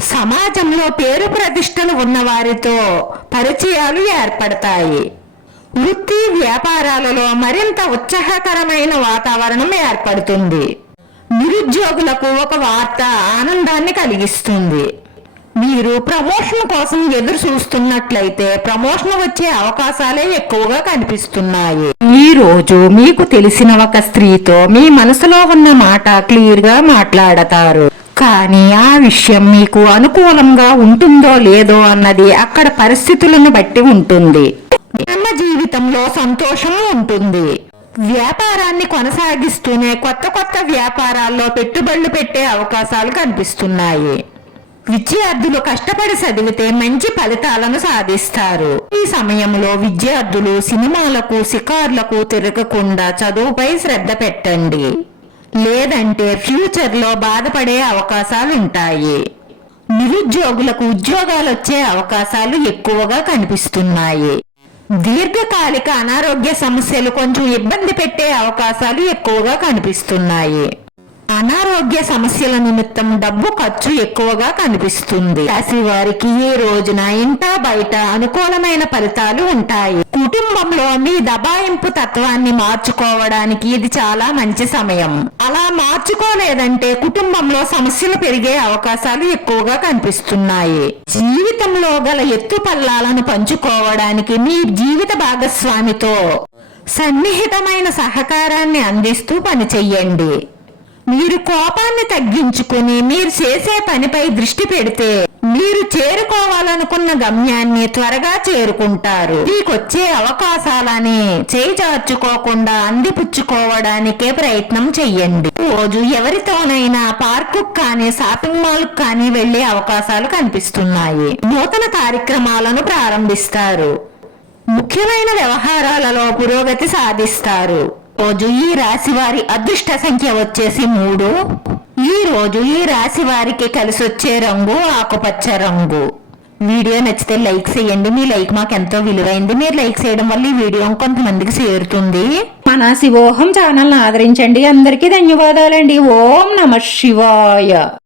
సమాజంలో పేరు ప్రతిష్టలు ఉన్నవారితో పరిచయాలు ఏర్పడతాయి. వృత్తి వ్యాపారాలలో మరింత ఉత్సాహకరమైన వాతావరణం ఏర్పడుతుంది. నిరుద్యోగులకు ఒక వార్త ఆనందాన్ని కలిగిస్తుంది. మీరు ప్రమోషన్ కోసం ఎదురు చూస్తున్నట్లయితే ప్రమోషన్ వచ్చే అవకాశాలే ఎక్కువగా కనిపిస్తున్నాయి. ఈ రోజు మీకు తెలిసిన ఒక స్త్రీతో మీ మనసులో ఉన్న మాట క్లియర్గా మాట్లాడతారు. కానీ ఆ విషయం మీకు అనుకూలంగా ఉంటుందో లేదో అన్నది అక్కడ పరిస్థితులను బట్టి ఉంటుంది. మన జీవితంలో సంతోషం ఉంటుంది. వ్యాపారాన్ని కొనసాగిస్తూనే కొత్త కొత్త వ్యాపారాల్లో పెట్టుబడులు పెట్టే అవకాశాలు కనిపిస్తున్నాయి. విద్యార్థులు కష్టపడి చదివితే మంచి ఫలితాలను సాధిస్తారు. ఈ సమయంలో విద్యార్థులు సినిమాలకు షికార్లకు తిరగకుండా చదువుపై శ్రద్ధ పెట్టండి. లేదంటే ఫ్యూచర్లో బాధపడే అవకాశాలు ఉంటాయి నిరుద్యోగులకు ఉద్యోగాలు వచ్చే అవకాశాలు ఎక్కువగా కనిపిస్తున్నాయి. దీర్ఘకాలిక అనారోగ్య సమస్యలు కొంచెం ఇబ్బంది పెట్టే అవకాశాలు ఎక్కువగా కనిపిస్తున్నాయి. ఆరోగ్య సమస్యల నిమిత్తం డబ్బు ఖర్చు ఎక్కువగా కనిపిస్తుంది. రాశి వారికి ఈ రోజున ఇంట బయట అనుకూలమైన ఫలితాలు ఉంటాయి? కుటుంబంలో మీ దబాయింపు తత్వాన్ని మార్చుకోవడానికి ఇది చాలా మంచి సమయం. అలా మార్చుకోలేదంటే కుటుంబంలో సమస్యలు పెరిగే అవకాశాలు ఎక్కువగా కనిపిస్తున్నాయి. జీవితంలో గల ఎత్తు పల్లాలను పంచుకోవడానికి మీ జీవిత భాగస్వామితో సన్నిహితమైన సహకారాన్ని అందిస్తూ పని మీరు కోపాన్ని తగ్గించుకుని మీరు చేసే పనిపై దృష్టి పెడితే మీరు చేరుకోవాలనుకున్న గమ్యాన్ని త్వరగా చేరుకుంటారు. మీకొచ్చే అవకాశాలని చేజార్చుకోకుండా అందిపుచ్చుకోవడానికే ప్రయత్నం చెయ్యండి. రోజు ఎవరితోనైనా పార్కు కానీ షాపింగ్ మాల్ కానీ వెళ్ళే అవకాశాలు కనిపిస్తున్నాయి. నూతన కార్యక్రమాలను ప్రారంభిస్తారు. ముఖ్యమైన వ్యవహారాలలో పురోగతి సాధిస్తారు. రోజు ఈ రాశి వారి అదృష్ట సంఖ్య వచ్చేసి మూడు. ఈ రోజు ఈ రాశి వారికి కలిసి వచ్చే రంగు ఆకుపచ్చ రంగు. వీడియో నచ్చితే లైక్ చేయండి. మీ లైక్ మాకు ఎంతో విలువైంది. మీరు లైక్ చేయడం వల్ల ఈ వీడియో కొంతమందికి చేరుతుంది. మన శివోహం ఛానల్ ఆదరించండి. అందరికీ ధన్యవాదాలండి. ఓం నమ శివాయ.